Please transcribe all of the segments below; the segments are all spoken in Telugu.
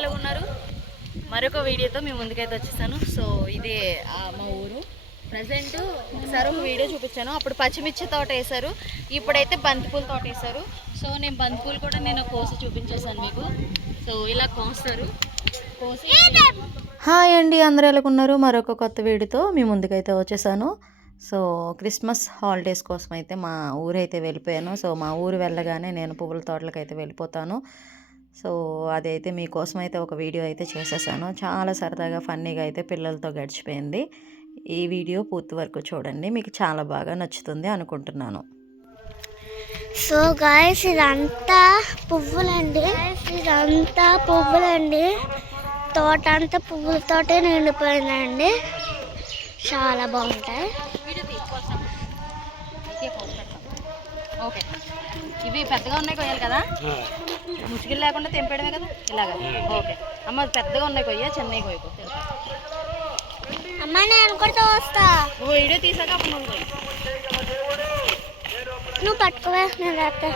ఎలా ఉన్నారు? మరొక వీడియోతో మీ ముందుకైతే వచ్చేసాను. సో ఇదే మా ఊరు. ప్రజెంట్ ఒకసారి ఒక వీడియో చూపించాను, అప్పుడు పచ్చిమిర్చి తోట వేశారు, ఇప్పుడైతే బంతిపూల తోట వేశారు. సో నేను బంతిపూలు కూడా నేను కోసి చూపించేసాను మీకు. సో ఇలా కోస్తారు, కోసి. హాయ్ అండి, అందరూ ఎలాగున్నారు? మరొక కొత్త వీడియోతో మీ ముందుకైతే వచ్చేసాను. సో క్రిస్మస్ హాలిడేస్ కోసం అయితే మా ఊరైతే వెళ్ళిపోయాను. సో మా ఊరు వెళ్ళగానే నేను పువ్వుల తోటలకైతే వెళ్ళిపోతాను. సో అదైతే మీకోసం అయితే ఒక వీడియో అయితే చేసేసాను. చాలా సరదాగా ఫన్నీగా అయితే పిల్లలతో గడిచిపోయింది. ఈ వీడియో పూర్తి వరకు చూడండి, మీకు చాలా బాగా నచ్చుతుంది అనుకుంటున్నాను. సో గాయస్ ఇదంతా పువ్వులండి, తోట అంతా పువ్వులతోటే నిండిపోయిందండి. చాలా బాగుంటాయి. ఓకే, ఇవి పెద్దగా ఉన్నాయి, కొయ్యాలి కదా, ముసుగులు లేకుండా తెంపేయడమే కదా ఇలాగా. ఓకే అమ్మ, పెద్దగా ఉన్నాయి, కొయ్య, చిన్నవి కొయ్యకు. అమ్మ నేను కూడా వస్తా. నువ్వు వీడియో తీసాక అప్పుడు నువ్వు పట్టుకోవా, నేను రాస్తా.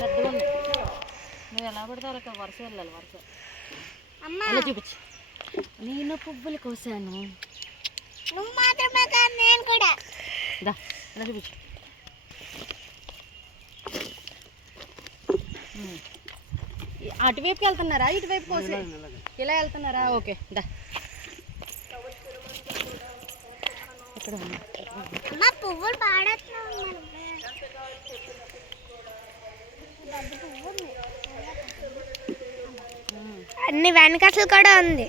పెద్దగా ఉంది, నువ్వు ఎలా పడతావు అలా వరుస వెళ్ళాలి. వరుస అమ్మ అలా చూపించు. నేను పువ్వులు కోసాను, నువ్వు మాత్రమే కాదు నేను కూడా. దా ఇలా చూపించు. అటువైపుకి వెళ్తున్నారా, ఇటువైపు కోసి ఇలా వెళ్తున్నారా? ఓకే దా. ఇక్కడ అమ్మ పువ్వులు పాడేస్తున్నావు. అన్ని వెనకసలు కూడా ఉంది.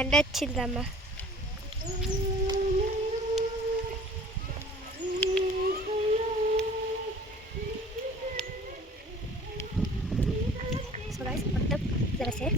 ఎండ వచ్చిందమ్మా. సో गाइस मतलब जरा से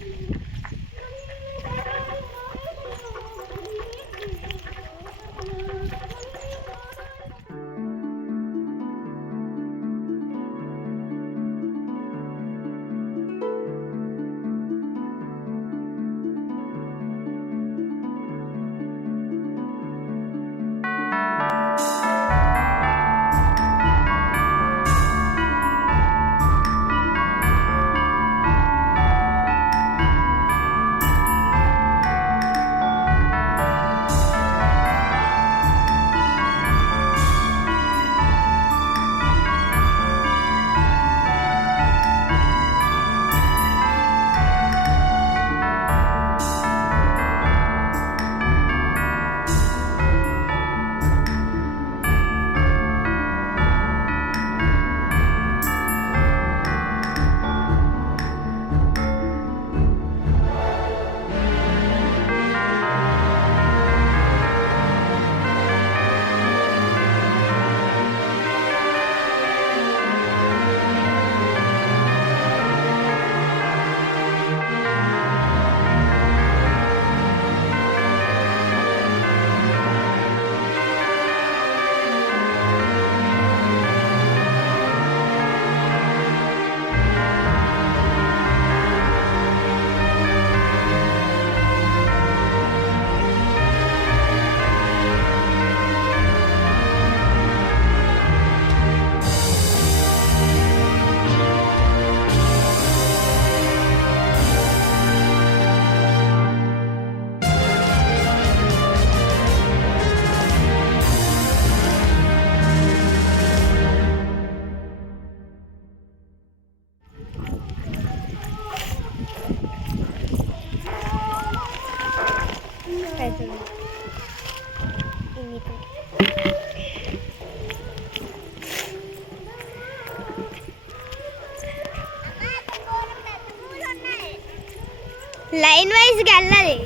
లైన్ వైజ్గా వెళ్ళాలి.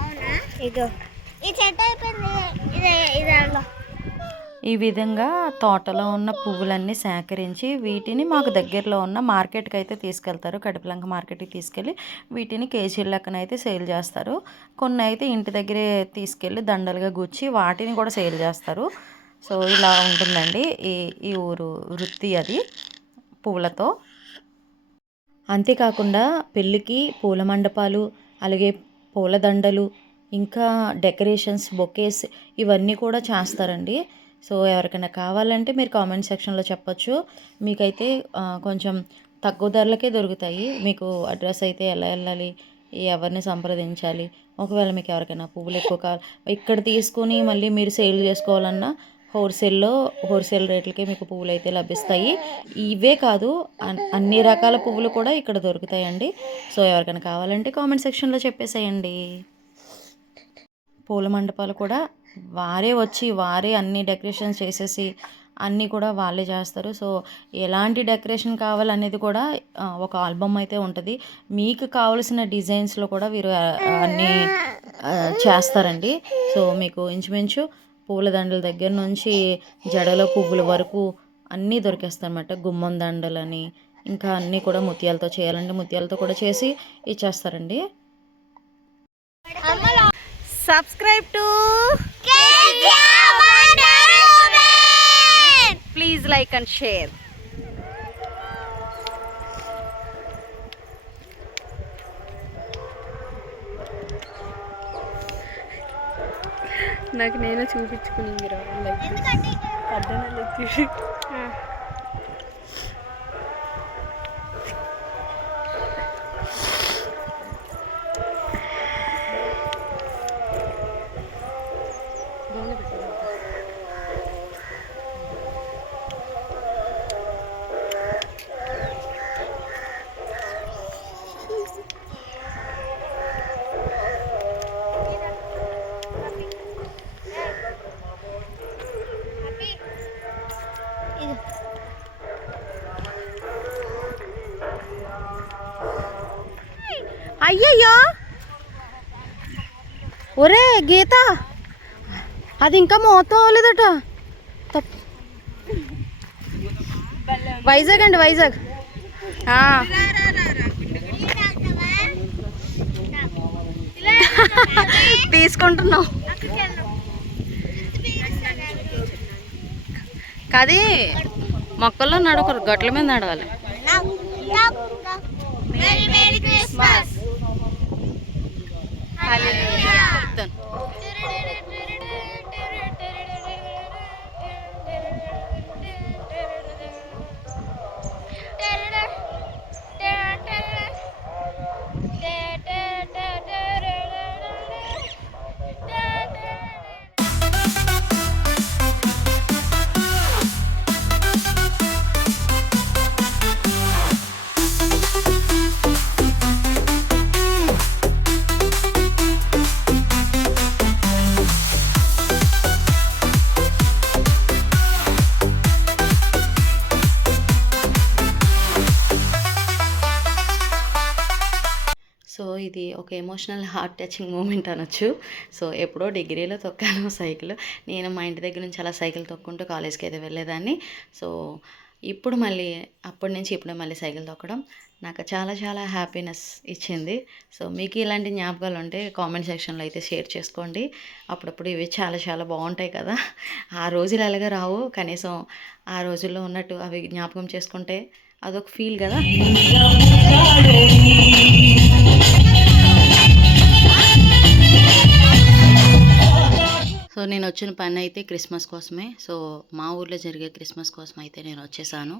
అవునా? ఇదో ఈ చెట్టు అయిపోయింది. ఈ విధంగా తోటలో ఉన్న పువ్వులన్నీ సేకరించి వీటిని మాకు దగ్గరలో ఉన్న మార్కెట్కి అయితే తీసుకెళ్తారు. కడుపులంక మార్కెట్కి తీసుకెళ్ళి వీటిని కేజీల లెక్కన అయితే సేల్ చేస్తారు. కొన్ని అయితే ఇంటి దగ్గరే తీసుకెళ్ళి దండలుగా గుచ్చి వాటిని కూడా సేల్ చేస్తారు. సో ఇలా ఉంటుందండి ఈ ఊరు వృత్తి అది పువ్వులతో. అంతేకాకుండా పెళ్ళికి పూల మండపాలు, అలాగే పూలదండలు, ఇంకా డెకరేషన్స్, బొకేస్ ఇవన్నీ కూడా చేస్తారండి. సో ఎవరికైనా కావాలంటే మీరు కామెంట్ సెక్షన్లో చెప్పచ్చు. మీకైతే కొంచెం తక్కువ ధరలకే దొరుకుతాయి. మీకు అడ్రస్ అయితే ఎలా వెళ్ళాలి, ఎవరిని సంప్రదించాలి, ఒకవేళ మీకు ఎవరికైనా పువ్వులు ఎక్కువ కావాలి ఇక్కడ తీసుకుని మళ్ళీ మీరు సేల్ చేసుకోవాలన్నా హోల్సేల్ రేట్లకే మీకు పువ్వులు అయితే లభిస్తాయి. ఇవే కాదు అన్ని రకాల పువ్వులు కూడా ఇక్కడ దొరుకుతాయండి. సో ఎవరికైనా కావాలంటే కామెంట్ సెక్షన్లో చెప్పేసేయండి. పూల మండపాలు కూడా వారే అన్ని డెకరేషన్స్ చేసేసి అన్నీ కూడా వాళ్ళే చేస్తారు. సో ఎలాంటి డెకరేషన్ కావాలనేది కూడా ఒక ఆల్బమ్ అయితే ఉంటుంది. మీకు కావలసిన డిజైన్స్లో కూడా వీరు అన్నీ చేస్తారండి. సో మీకు ఇంచుమించు పూలదండల దగ్గర నుంచి జడలో పువ్వుల వరకు అన్నీ దొరికేస్తాయి అన్నమాట. గుమ్మం దండలని ఇంకా అన్నీ కూడా ముత్యాలతో చేయాలంటే ముత్యాలతో కూడా చేసి ఇచ్చేస్తారండి. Subscribe to please like and share. నాకు నేనే చూపించుకుని అయ్యయ్యో ఒరే గీత, అది ఇంకా మొత్తం అవ్వలేదట. వైజాగ్ అండి, వైజాగ్. తీసుకుంటున్నాం కాదు, మొక్కల్లో నడవకూడదు, గట్ల మీద నడవాలి. సో ఇది ఒక ఎమోషనల్ హార్ట్ టచింగ్ మూమెంట్ అనొచ్చు. సో ఎప్పుడో డిగ్రీలో తొక్కాను సైకిల్. నేను మా ఇంటి దగ్గర నుంచి అలా సైకిల్ తొక్కుంటూ కాలేజ్కి అయితే వెళ్ళేదాన్ని. సో ఇప్పుడు మళ్ళీ అప్పటి నుంచి ఇప్పుడు మళ్ళీ సైకిల్ తొక్కడం నాకు చాలా చాలా హ్యాపీనెస్ ఇచ్చింది. సో మీకు ఇలాంటి జ్ఞాపకాలు ఉంటే కామెంట్ సెక్షన్లో అయితే షేర్ చేసుకోండి. అప్పుడప్పుడు ఇవి చాలా చాలా బాగుంటాయి కదా. ఆ రోజులు ఎలాగ రావు, కనీసం ఆ రోజుల్లో ఉన్నట్టు అవి జ్ఞాపకం చేసుకుంటే అదొక ఫీల్ కదా. సో నేను వచ్చిన పని అయితే క్రిస్మస్ కోసమే. సో మా ఊర్లో జరిగే క్రిస్మస్ కోసం అయితే నేను వచ్చేసాను.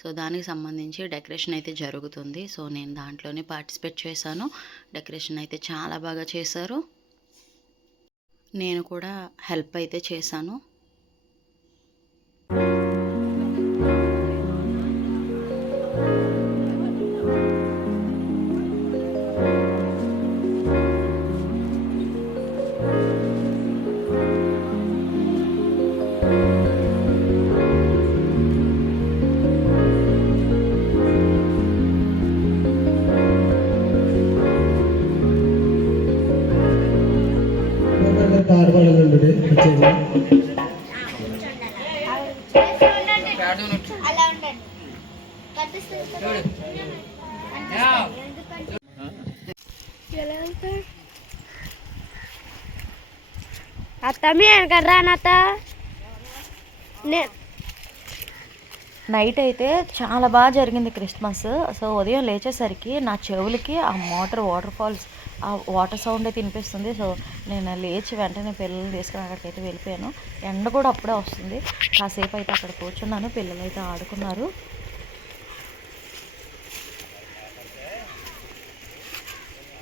సో దానికి సంబంధించి డెకరేషన్ అయితే జరుగుతుంది. సో నేను దాంట్లోనే పార్టిసిపేట్ చేశాను. డెకరేషన్ అయితే చాలా బాగా చేశారు. నేను కూడా హెల్ప్ అయితే చేశాను. అత్త మీ వెనకరా అత్త నైట్ అయితే చాలా బాగా జరిగింది క్రిస్మస్. సో ఉదయం లేచేసరికి నా చెవులకి ఆ వాటర్ ఫాల్స్ ఆ వాటర్ సౌండ్ అయితే వినిపిస్తుంది. సో నేను లేచి వెంటనే పిల్లల్ని తీసుకుని అక్కడికైతే వెళ్ళిపోయాను. ఎండ కూడా అప్పుడే వస్తుంది. కాసేపు అయితే అక్కడ కూర్చున్నాను, పిల్లలు అయితే ఆడుకున్నారు.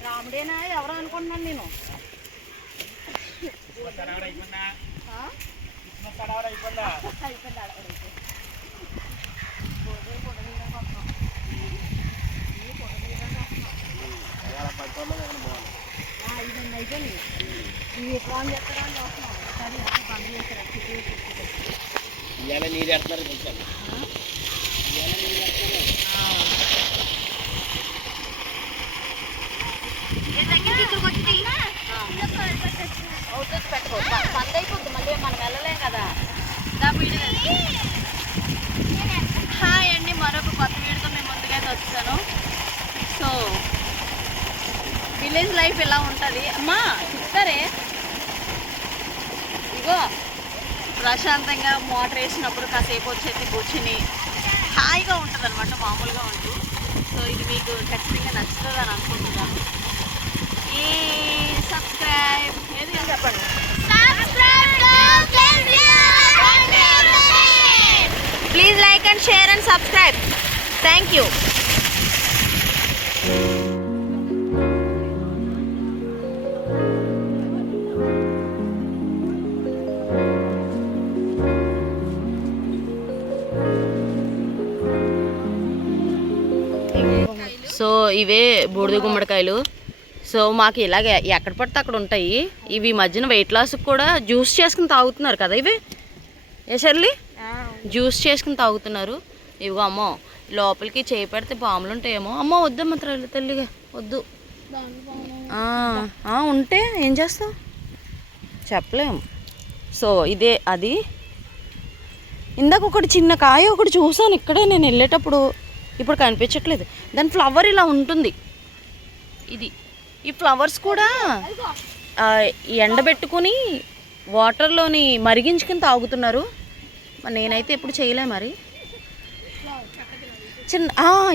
రాముడేనా ఎవరు అనుకుంటున్నాను నేను. అయిపోద్ది మళ్ళీ మనం వెళ్ళలేం కదా. హాయ్ అండి, మరొక కొత్త వీడియోతో మేము ముందుకైతే వచ్చాను. సో విలేజ్ లైఫ్ ఎలా ఉంటుంది అమ్మా చెప్తారే. ఇగో ప్రశాంతంగా మోటార్ వేసినప్పుడు కాసేపు వచ్చేసి కూర్చుని హాయిగా ఉంటుంది అనమాట, మామూలుగా ఉంటుంది. సో ఇది మీకు ఖచ్చితంగా నచ్చుతుంది అని అనుకుంటున్నాను. ఏ సబ్స్క్రైబ్ ఏది చెప్పండి. Please like and share and subscribe. Thank you. So ఇవే బూడిద గుమ్మడికాయలు. సో మాకు ఇలాగే ఎక్కడ పడితే అక్కడ ఉంటాయి. ఇవి మధ్యన వెయిట్ లాస్కి కూడా జ్యూస్ చేసుకుని తాగుతున్నారు కదా. ఇవి ఏసర్లీ జ్యూస్ చేసుకుని తాగుతున్నారు. ఇవిగో అమ్మో లోపలికి చేయి పెడితే పాములు ఉంటాయేమో. అమ్మో వద్దమ్మ తల్లిగా వద్దు. ఉంటే ఏం చేస్తావు చెప్పలేము. సో ఇదే అది. ఇందాక ఒకటి చిన్న కాయ ఒకటి చూసాను ఇక్కడే నేను వెళ్ళేటప్పుడు, ఇప్పుడు కనిపించట్లేదు. దాని ఫ్లవర్ ఇలా ఉంటుంది. ఇది ఈ ఫ్లవర్స్ కూడా ఎండబెట్టుకుని వాటర్లోని మరిగించుకుని తాగుతున్నారు. నేనైతే ఎప్పుడు చేయలే మరి. చిన్న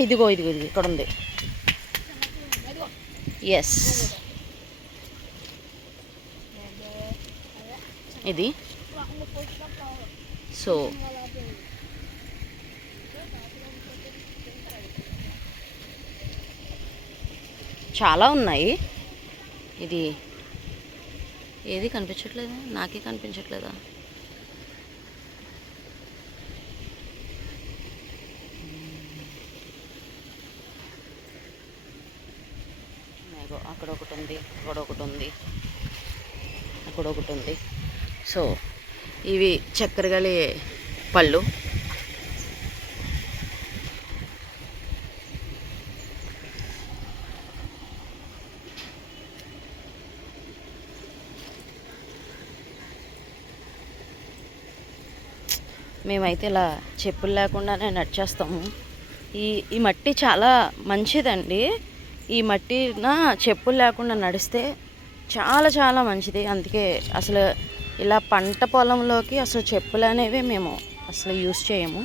ఇదిగో ఇక్కడ ఉంది. ఎస్ ఇది. సో చాలా ఉన్నాయి. ఇది ఏది కనిపించట్లేదా? నాకే కనిపించట్లేదా? అక్కడ ఒకటి ఉంది, అక్కడ ఒకటి ఉంది, అక్కడ ఒకటి ఉంది. సో ఇవి చక్కెరగలి పళ్ళు. మేమైతే ఇలా చెప్పులు లేకుండానే నడిచేస్తాము. ఈ మట్టి చాలా మంచిదండి. ఈ మట్టిన చెప్పులు లేకుండా నడిస్తే చాలా చాలా మంచిది. అందుకే అసలు ఇలా పంట పొలంలోకి అసలు చెప్పులు అనేవి మేము అసలు యూస్ చేయము.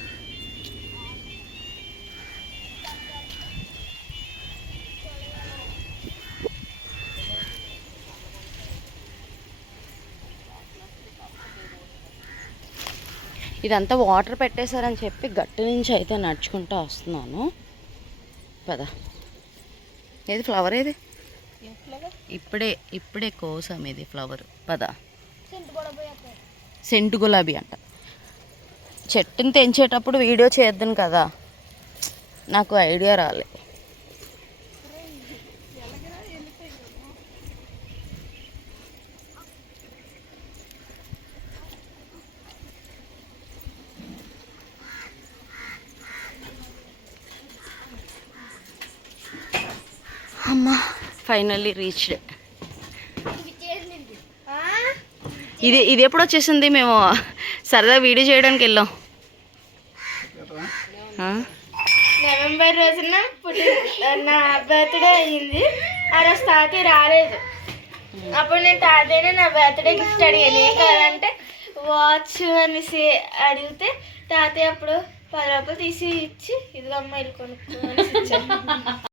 ఇదంతా వాటర్ పెట్టేశారని చెప్పి గట్టి నుంచి అయితే నడుచుకుంటూ వస్తున్నాను. పద. ఏది ఫ్లవర్ ఏది? ఇప్పుడే కోసం ఇది ఫ్లవర్. పద. సెంటు గులాబీ అంట. చెట్టుని తెంచేటప్పుడు వీడియో చేద్దాను కదా, నాకు ఐడియా రాలే. అమ్మా ఫైనల్లీ రీచ్డ్. ఇది ఎప్పుడు వచ్చేసింది? మేము సరదా వీడియో చేయడానికి వెళ్ళాం. నవంబర్ రోజున నా బర్త్డే అయ్యింది. ఆ రోజు తాతయ్య రాలేదు. అప్పుడు నేను తాతయ్యని నా బర్త్డే గిఫ్ట్ అడిగాను. ఏం కావాలంటే వాచ్ అనేసి అడిగితే తాతయ్య అప్పుడు 10 రూపాయలు తీసి ఇచ్చి ఇదిగో అమ్మాయిలు కొనుక్కో అనేసి ఇచ్చాను.